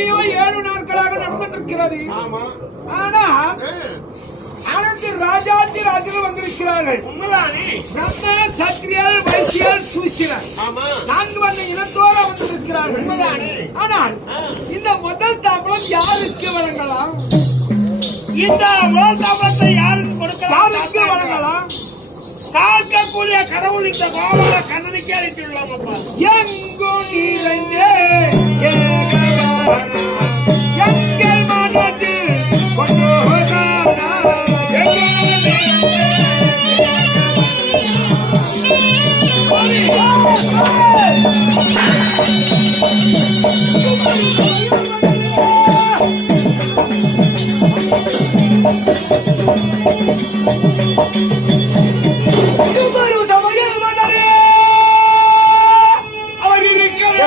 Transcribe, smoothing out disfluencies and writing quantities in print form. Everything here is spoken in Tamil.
எத்தனையோ 7 நாட்களாக நடந்திருக்கிறது. ஆனா அனைத்து ராஜாதி ராஜர்கள் வந்திருக்கிறார்கள். பிரம்ம சத்திரியர் வைசியர் சூசியர் 4 வந்த இனத்தோடு வந்திருக்கிறார்கள். ஆனால் இந்த முதல் தாம்பலம் யாருக்கு வழங்கலாம்? இந்த முதல் தாம்பலத்தை யாருக்கு கொடுக்கலாம்? யாருக்கு வழங்கலாம்? காக்கக்கூடிய கடவுள் இந்த கோபால கண்ணனுக்கே அளித்துள்ளோம். அப்பா எங்கோ நிறைந்தே எங்கள் மனதில் கொண்டு அவர் இருக்கிற